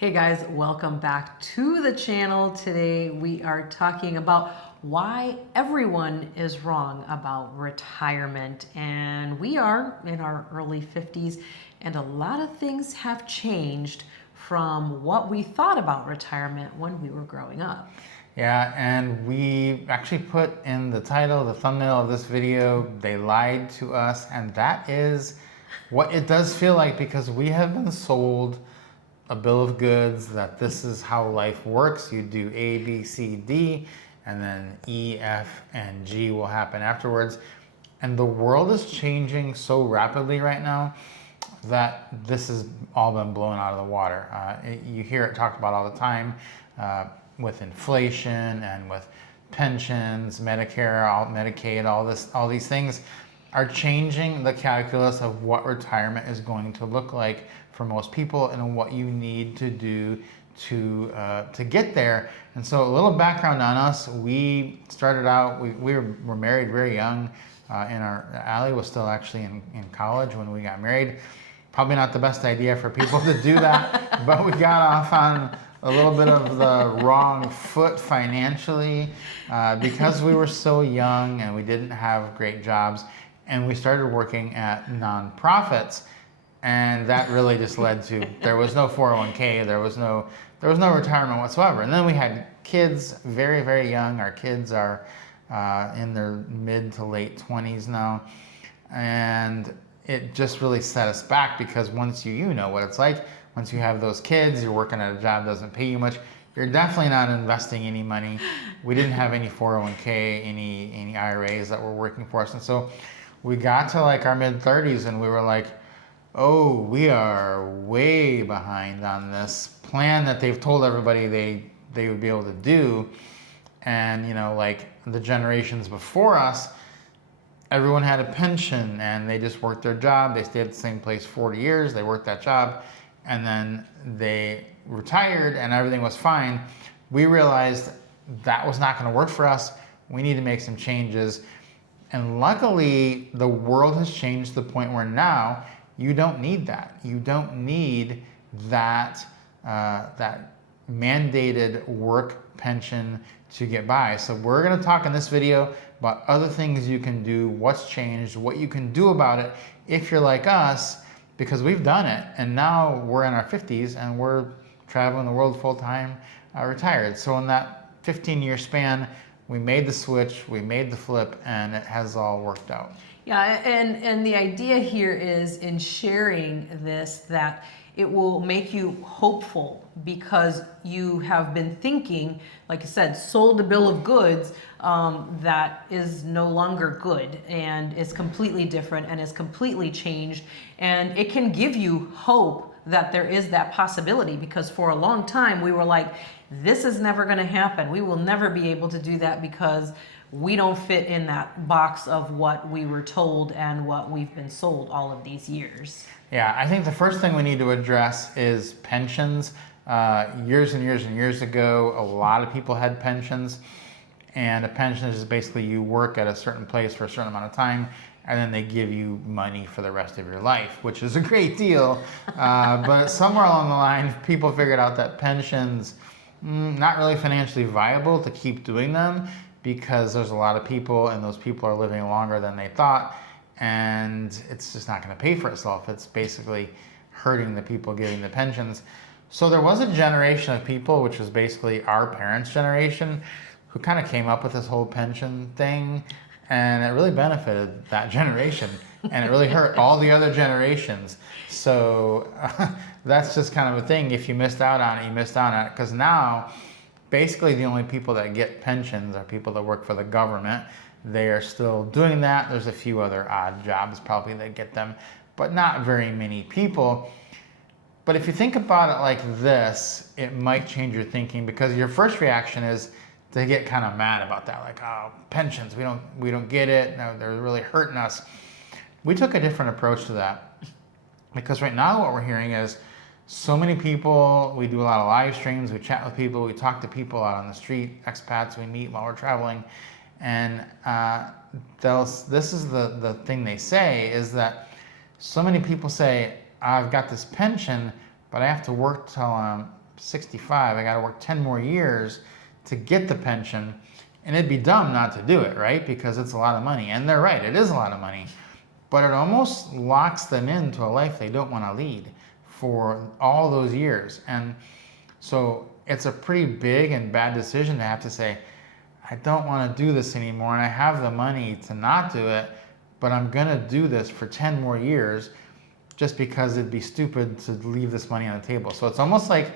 Hey guys, welcome back to the channel. Today we are talking about why everyone is wrong about retirement. And we are in our early 50s, and a lot of things have changed from what we thought about retirement when we were growing up. Yeah, and we actually put in the title, the thumbnail of this video, they lied to us, and that is what it does feel like because we have been sold a bill of goods that this is how life works. You do A, B, C, D, and then E, F, and G will happen afterwards. And the world is changing so rapidly right now that this has all been blown out of the water. You hear it talked about all the time with inflation and with pensions, Medicare, Medicaid, all these things are changing the calculus of what retirement is going to look like for most people and what you need to do to get there. And so a little background on us: we started out, we were married very young. Allie was still actually in college when we got married. Probably not the best idea for people to do that, but we got off on a little bit of the wrong foot financially because we were so young and we didn't have great jobs, and we started working at nonprofits, and that really just led to there was no 401k, there was no retirement whatsoever. And then we had kids very, very young. Our kids are in their mid to late 20s now, and it just really set us back because once you know what it's like. Once you have those kids, you're working at a job that doesn't pay you much, you're definitely not investing any money. We didn't have any 401k, any IRAs that were working for us. And so we got to like our mid 30s and we were like, oh, we are way behind on this plan that they've told everybody they would be able to do. And like the generations before us, everyone had a pension and they just worked their job. They stayed at the same place 40 years. They worked that job and then they retired and everything was fine. We realized that was not going to work for us. We need to make some changes. And luckily, the world has changed to the point where now you don't need that. You don't need that mandated work pension to get by. So we're going to talk in this video about other things you can do, what's changed, what you can do about it if you're like us, because we've done it and now we're in our 50s and we're traveling the world full-time, retired. So in that 15-year span, we made the switch, we made the flip, and it has all worked out. Yeah, and the idea here is in sharing this that it will make you hopeful because you have been thinking, like I said, sold a bill of goods that is no longer good and is completely different and is completely changed. And it can give you hope that there is that possibility, because for a long time we were like, this is never going to happen. We will never be able to do that because we don't fit in that box of what we were told and what we've been sold all of these years. Yeah, I think the first thing we need to address is pensions. Years and years and years ago, a lot of people had pensions, and a pension is basically you work at a certain place for a certain amount of time, and then they give you money for the rest of your life, which is a great deal. But somewhere along the line, people figured out that pensions, not really financially viable to keep doing them because there's a lot of people, and those people are living longer than they thought. And it's just not going to pay for itself. It's basically hurting the people giving the pensions. So there was a generation of people, which was basically our parents' generation, who kind of came up with this whole pension thing, and it really benefited that generation, and it really hurt all the other generations. So that's just kind of a thing. If you missed out on it, you missed out on it, because now basically the only people that get pensions are people that work for the government. They are still doing that. There's a few other odd jobs probably that get them, but not very many people. But if you think about it like this, it might change your thinking, because your first reaction is to get kind of mad about that. Like, oh, pensions, we don't get it. No, they're really hurting us. We took a different approach to that, because right now what we're hearing is so many people, we do a lot of live streams, we chat with people, we talk to people out on the street, expats we meet while we're traveling. And this is the thing they say, is that so many people say, I've got this pension, but I have to work till I'm 65, I got to work 10 more years to get the pension. And it'd be dumb not to do it, right? Because it's a lot of money. And they're right, it is a lot of money. But it almost locks them into a life they don't want to lead for all those years. And so it's a pretty big and bad decision to have to say, I don't want to do this anymore, and I have the money to not do it, but I'm going to do this for 10 more years just because it'd be stupid to leave this money on the table. So it's almost like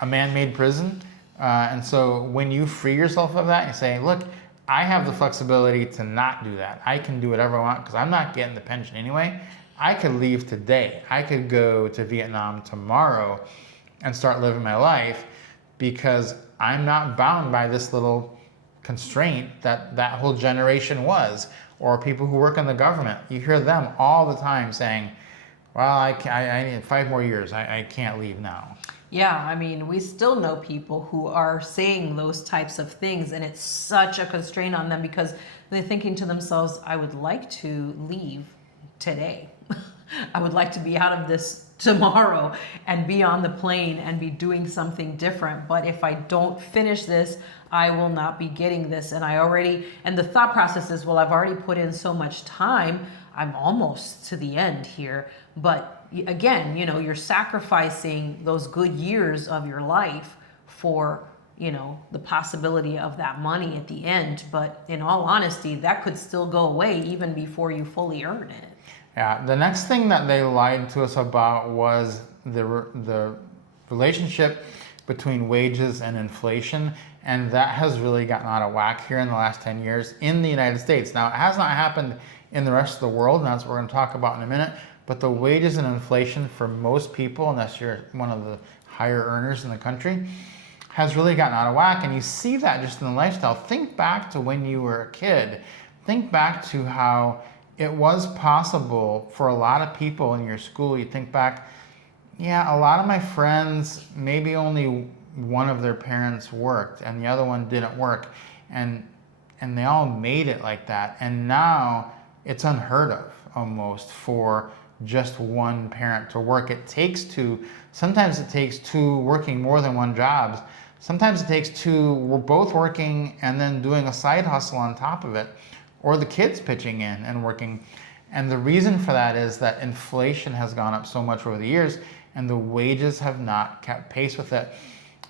a man-made prison. And so when you free yourself of that and say, look, I have the flexibility to not do that. I can do whatever I want because I'm not getting the pension anyway. I could leave today. I could go to Vietnam tomorrow and start living my life because I'm not bound by this little constraint that whole generation was. Or people who work in the government, you hear them all the time saying, well, I need 5 more years. I can't leave now. Yeah, I mean, we still know people who are saying those types of things, and it's such a constraint on them because they're thinking to themselves, I would like to leave today. I would like to be out of this tomorrow and be on the plane and be doing something different. But if I don't finish this, I will not be getting this. And and the thought process is, well, I've already put in so much time. I'm almost to the end here. But again, you're sacrificing those good years of your life for, the possibility of that money at the end. But in all honesty, that could still go away even before you fully earn it. Yeah, the next thing that they lied to us about was the relationship between wages and inflation, and that has really gotten out of whack here in the last 10 years in the United States. Now, it has not happened in the rest of the world, and that's what we're going to talk about in a minute, but the wages and inflation for most people, unless you're one of the higher earners in the country, has really gotten out of whack, and you see that just in the lifestyle. Think back to when you were a kid. Think back to how it was possible for a lot of people in your school. You think back, yeah, a lot of my friends, maybe only one of their parents worked and the other one didn't work. And they all made it like that. And now it's unheard of almost for just one parent to work. It takes two. Sometimes it takes two working more than one job. Sometimes it takes two, we're both working and then doing a side hustle on top of it, or the kids pitching in and working. And the reason for that is that inflation has gone up so much over the years and the wages have not kept pace with it.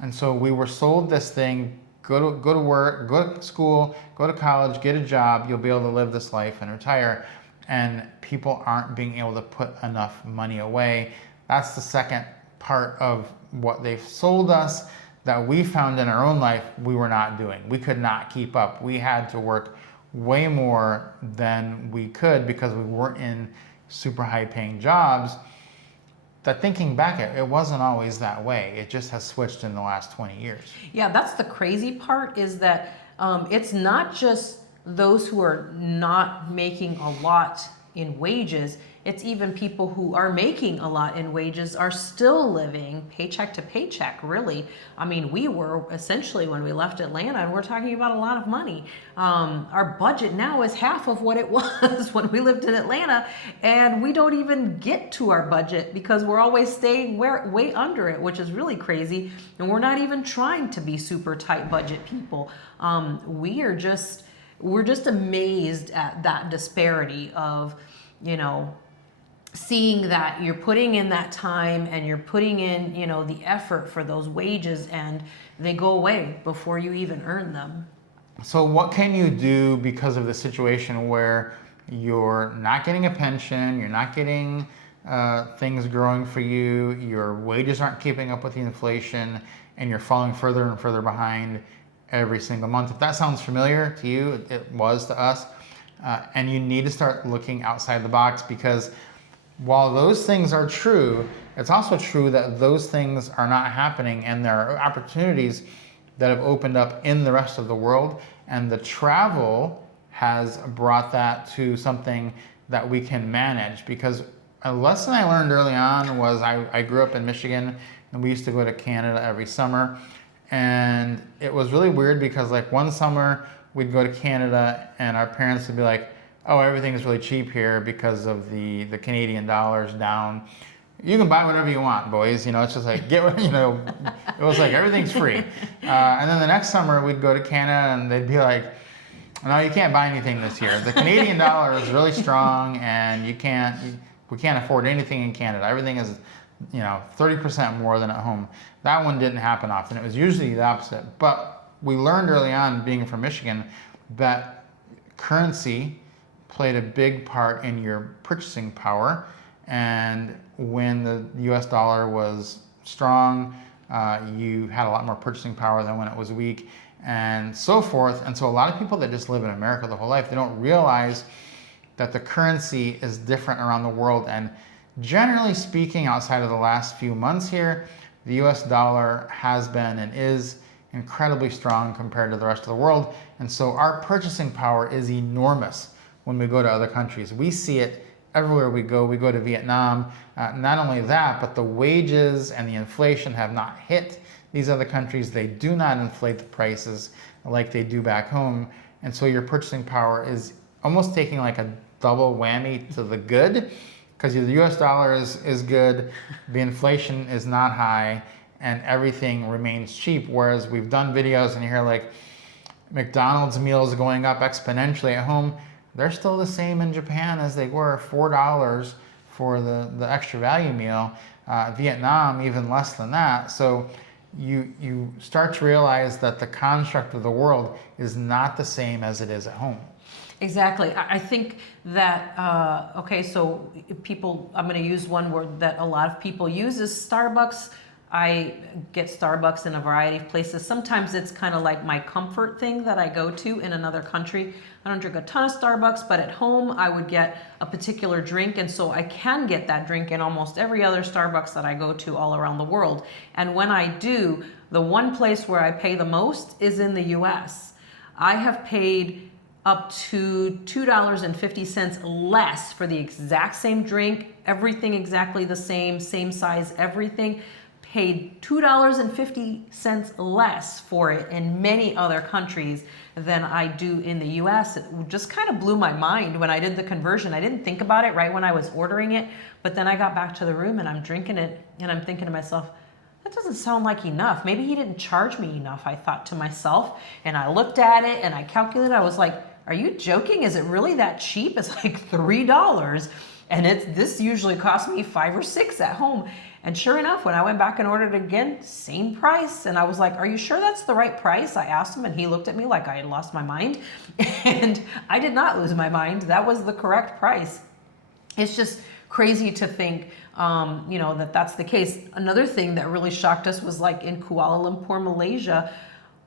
And so we were sold this thing, go to work, go to school, go to college, get a job, you'll be able to live this life and retire. And people aren't being able to put enough money away. That's the second part of what they've sold us that we found in our own life we were not doing. We could not keep up. We had to work way more than we could because we weren't in super high paying jobs. That thinking back, it wasn't always that way. It just has switched in the last 20 years. Yeah, that's the crazy part is that it's not just those who are not making a lot in wages. It's even people who are making a lot in wages are still living paycheck to paycheck, really. I mean, we were essentially when we left Atlanta, and we're talking about a lot of money. Our budget now is half of what it was when we lived in Atlanta, and we don't even get to our budget because we're always staying way under it, which is really crazy. And we're not even trying to be super tight budget people. We're just amazed at that disparity of, seeing that you're putting in that time and you're putting in, the effort for those wages and they go away before you even earn them. So what can you do because of the situation where you're not getting a pension, you're not getting things growing for you, your wages aren't keeping up with the inflation, and you're falling further and further behind every single month? If that sounds familiar to you, it was to us, and you need to start looking outside the box, because while those things are true, it's also true that those things are not happening, and there are opportunities that have opened up in the rest of the world, and the travel has brought that to something that we can manage. Because a lesson I learned early on was I grew up in Michigan, and we used to go to Canada every summer, and it was really weird because like one summer we'd go to Canada and our parents would be like, oh, everything is really cheap here because of the Canadian dollar's down. you can buy whatever you want, boys. You know, it's just like, it was like everything's free. And then the next summer we'd go to Canada and they'd be like, no, you can't buy anything this year. The Canadian dollar is really strong and we can't afford anything in Canada. Everything is, 30% more than at home. That one didn't happen often. It was usually the opposite. But we learned early on, being from Michigan, that currency played a big part in your purchasing power. And when the US dollar was strong, you had a lot more purchasing power than when it was weak, and so forth. And so a lot of people that just live in America the whole life, they don't realize that the currency is different around the world. And generally speaking, outside of the last few months here, the US dollar has been and is incredibly strong compared to the rest of the world. And so our purchasing power is enormous when we go to other countries. We see it everywhere we go. We go to Vietnam. Not only that, but the wages and the inflation have not hit these other countries. They do not inflate the prices like they do back home. And so your purchasing power is almost taking like a double whammy to the good, because the US dollar is good, the inflation is not high, and everything remains cheap. Whereas we've done videos and you hear like McDonald's meals going up exponentially at home. They're still the same in Japan as they were, $4 for the extra value meal. Vietnam, even less than that. So you start to realize that the construct of the world is not the same as it is at home. Exactly. I think that, so people, I'm going to use one word that a lot of people use is Starbucks. I get Starbucks in a variety of places. Sometimes it's kind of like my comfort thing that I go to in another country. I don't drink a ton of Starbucks, but at home I would get a particular drink. And so I can get that drink in almost every other Starbucks that I go to all around the world. And when I do, the one place where I pay the most is in the US. I have paid up to $2.50 less for the exact same drink, everything exactly the same size, everything. Paid $2.50 less for it in many other countries than I do in the US. It just kind of blew my mind when I did the conversion. I didn't think about it right when I was ordering it, but then I got back to the room and I'm drinking it and I'm thinking to myself, that doesn't sound like enough. Maybe he didn't charge me enough, I thought to myself. And I looked at it and I calculated, I was like, are you joking? Is it really that cheap? It's like $3. And this usually costs me $5 or $6 at home. And sure enough, when I went back and ordered it again, same price. And I was like, are you sure that's the right price? I asked him and he looked at me like I had lost my mind. And I did not lose my mind. That was the correct price. It's just crazy to think, that's the case. Another thing that really shocked us was like in Kuala Lumpur, Malaysia,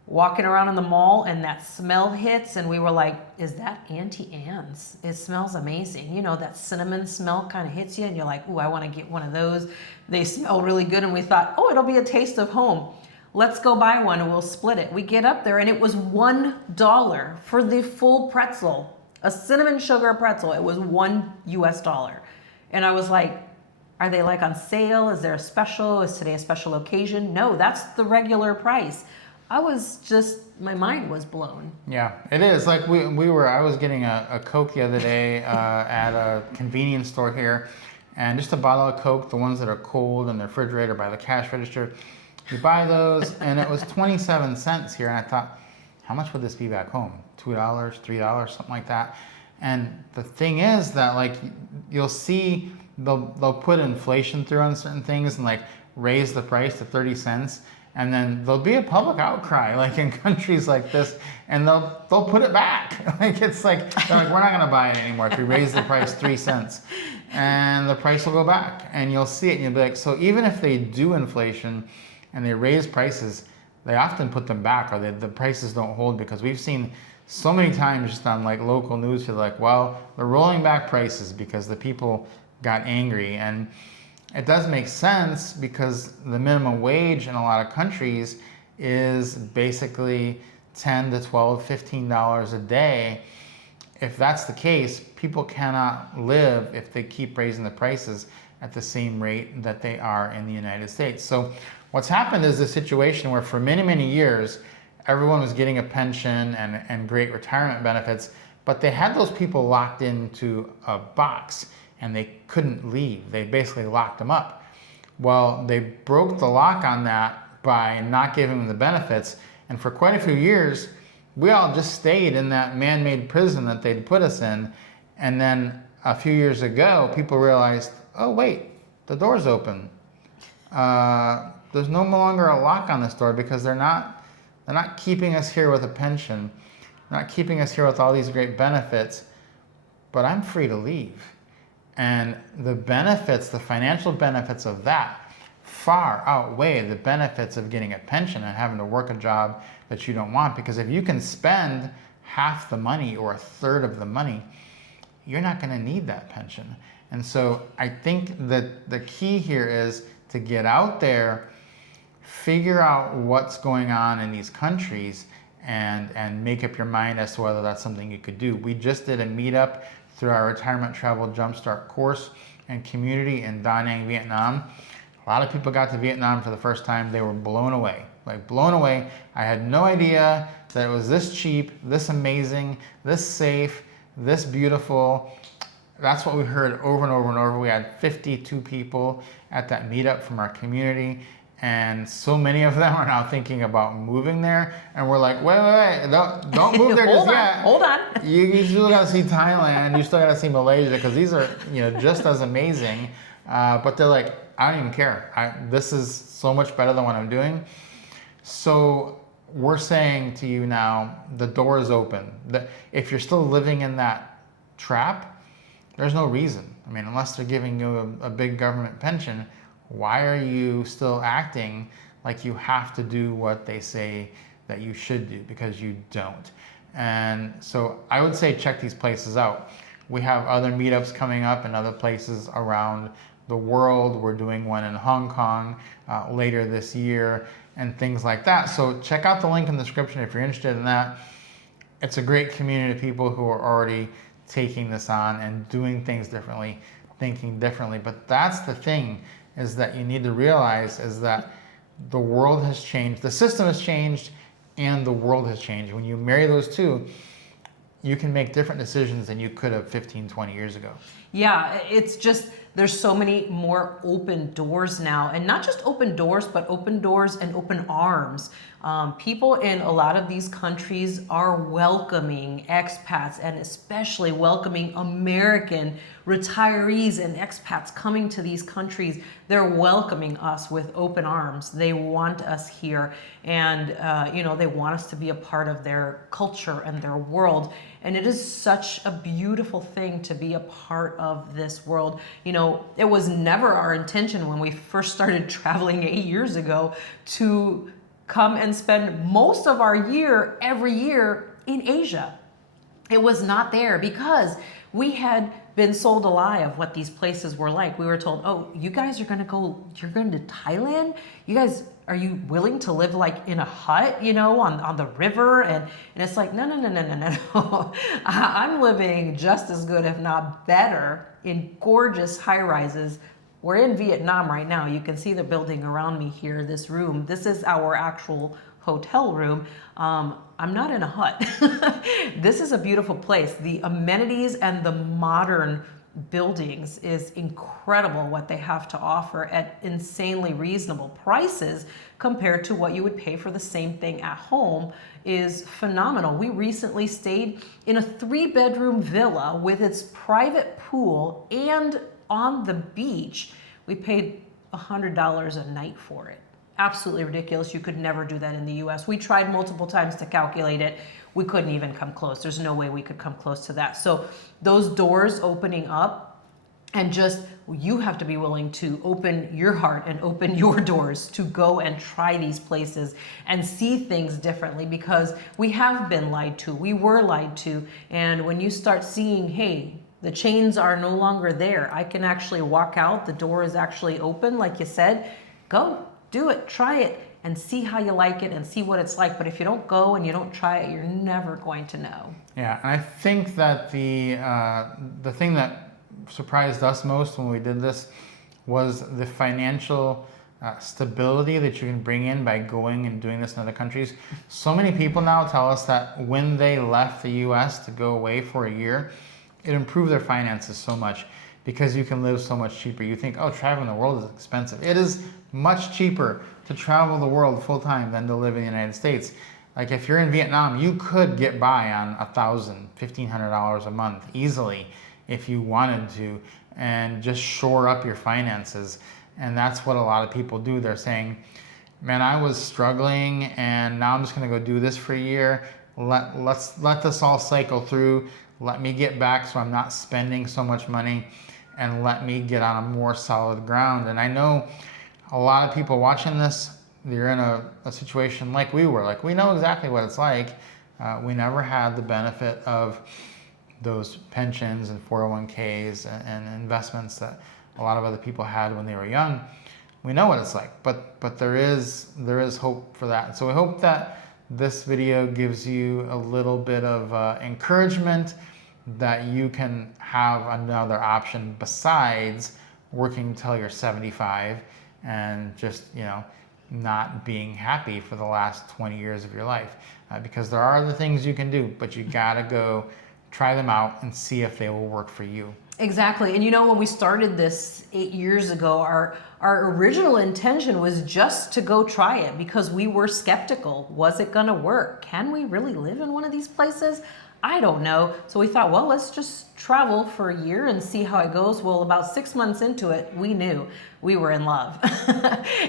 walking around in the mall and that smell hits and we were like, is that Auntie Anne's? It smells amazing. That cinnamon smell kind of hits you and you're like, ooh, I want to get one of those. They smell really good and we thought, oh, it'll be a taste of home. Let's go buy one and we'll split it. We get up there and it was $1 for the full pretzel, a cinnamon sugar pretzel. It was $1 US. And I was like, are they like on sale? Is there a special? Is today a special occasion? No, that's the regular price. My mind was blown. Yeah, it is. Like I was getting a Coke the other day at a convenience store here, and just a bottle of Coke, the ones that are cold in the refrigerator by the cash register, you buy those, and it was 27 cents here, and I thought, how much would this be back home? $2, $3, something like that. And the thing is that like you'll see they'll put inflation through on certain things and like raise the price to 30 cents. And then there'll be a public outcry, like in countries like this, and they'll put it back. Like it's like they're like, we're not gonna buy it anymore if we raise the price 3 cents, and the price will go back, and you'll see it, and you'll be like, so even if they do inflation and they raise prices, they often put them back, or the prices don't hold, because we've seen so many times just on like local news, they're like, well, they're rolling back prices because the people got angry. And it does make sense because the minimum wage in a lot of countries is basically $10 to $12, $15 a day. If that's the case, people cannot live if they keep raising the prices at the same rate that they are in the United States. So what's happened is a situation where for many, many years, everyone was getting a pension and great retirement benefits, but they had those people locked into a box and they couldn't leave. They basically locked them up. Well, they broke the lock on that by not giving them the benefits. And for quite a few years, we all just stayed in that man-made prison that they'd put us in. And then a few years ago, people realized, oh wait, the door's open. There's no longer a lock on this door because they're not keeping us here with a pension, not keeping us here with all these great benefits, but I'm free to leave. And the benefits, the financial benefits of that far outweigh the benefits of getting a pension and having to work a job that you don't want. Because if you can spend half the money or a third of the money, you're not going to need that pension. And so I think that the key here is to get out there, figure out what's going on in these countries, and make up your mind as to whether that's something you could do. We just did a meetup through our Retirement Travel Jumpstart course and community in Da Nang, Vietnam. A lot of people got to Vietnam for the first time. They were blown away, like blown away. I had no idea that it was this cheap, this amazing, this safe, this beautiful. That's what we heard over and over and over. We had 52 people at that meetup from our community, and so many of them are now thinking about moving there. And we're like, wait, don't move there just yet. Hold on. You still got to see Thailand. You still got to see Malaysia, because these are just as amazing. But they're like, I don't even care. This is so much better than what I'm doing. So we're saying to you now, the door is open. If you're still living in that trap, there's no reason. I mean, unless they're giving you a big government pension, why are you still acting like you have to do what they say that you should do? Because you don't. And so I would say check these places out. We have other meetups coming up in other places around the world. We're doing one in Hong Kong later this year and things like that. So check out the link in the description if you're interested in that. It's a great community of people who are already taking this on and doing things differently, thinking differently. But that's the thing, is that you need to realize is that the world has changed, the system has changed, and the world has changed. When you marry those two, you can make different decisions than you could have 15, 20 years ago. Yeah, it's just, there's so many more open doors now, and not just open doors, but open doors and open arms. People in a lot of these countries are welcoming expats, and especially welcoming American retirees and expats coming to these countries. They're welcoming us with open arms. They want us here, and they want us to be a part of their culture and their world. And it is such a beautiful thing to be a part of this world. It was never our intention when we first started traveling 8 years ago to come and spend most of our year, every year, in Asia. It was not there because we had been sold a lie of what these places were like. We were told, oh, you guys are going to Thailand? You guys, are you willing to live like in a hut, on the river? And it's like, no. I'm living just as good, if not better, in gorgeous high rises. We're in Vietnam right now. You can see the building around me here, this room. This is our actual hotel room. I'm not in a hut. This is a beautiful place. The amenities and the modern buildings is incredible what they have to offer at insanely reasonable prices compared to what you would pay for the same thing at home is phenomenal. We recently stayed in a 3-bedroom villa with its private pool and on the beach. We paid $100 a night for it. Absolutely ridiculous. You could never do that in the US. We tried multiple times to calculate it. We couldn't even come close. There's no way we could come close to that. So those doors opening up, and just you have to be willing to open your heart and open your doors to go and try these places and see things differently, because we have been lied to. We were lied to. And when you start seeing, hey, the chains are no longer there, I can actually walk out, the door is actually open, like you said, go. Do it, try it, and see how you like it and see what it's like. But if you don't go and you don't try it, you're never going to know. Yeah, and I think that the thing that surprised us most when we did this was the financial stability that you can bring in by going and doing this in other countries. So many people now tell us that when they left the US to go away for a year, it improved their finances so much, because you can live so much cheaper. You think, oh, traveling the world is expensive. It is much cheaper to travel the world full time than to live in the United States. Like if you're in Vietnam, you could get by on $1,000, $1,500 a month easily if you wanted to, and just shore up your finances. And that's what a lot of people do. They're saying, man, I was struggling and now I'm just gonna go do this for a year. Let this all cycle through. Let me get back so I'm not spending so much money, and let me get on a more solid ground. And I know a lot of people watching this, you're in a situation like we were. Like, we know exactly what it's like. We never had the benefit of those pensions and 401ks and investments that a lot of other people had when they were young. We know what it's like, but there is hope for that. So we hope that this video gives you a little bit of encouragement that you can have another option besides working until you're 75 and just, you know, not being happy for the last 20 years of your life, because there are other things you can do, but you gotta go try them out and see if they will work for you. Exactly. And you know, when we started this 8 years ago, our original intention was just to go try it because we were skeptical. Was it gonna work? Can we really live in one of these places? I don't know. So we thought, well, let's just travel for a year and see how it goes. Well, about 6 months into it, we knew we were in love.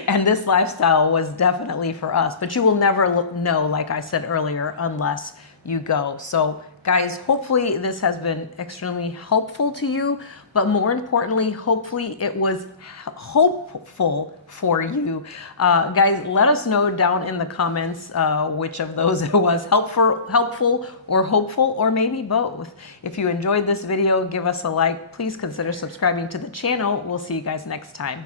And this lifestyle was definitely for us. But you will never know, like I said earlier, unless you go. So guys, hopefully this has been extremely helpful to you, but more importantly, hopefully it was hopeful for you. Guys, let us know down in the comments which of those it was, helpful or hopeful, or maybe both. If you enjoyed this video, give us a like. Please consider subscribing to the channel. We'll see you guys next time.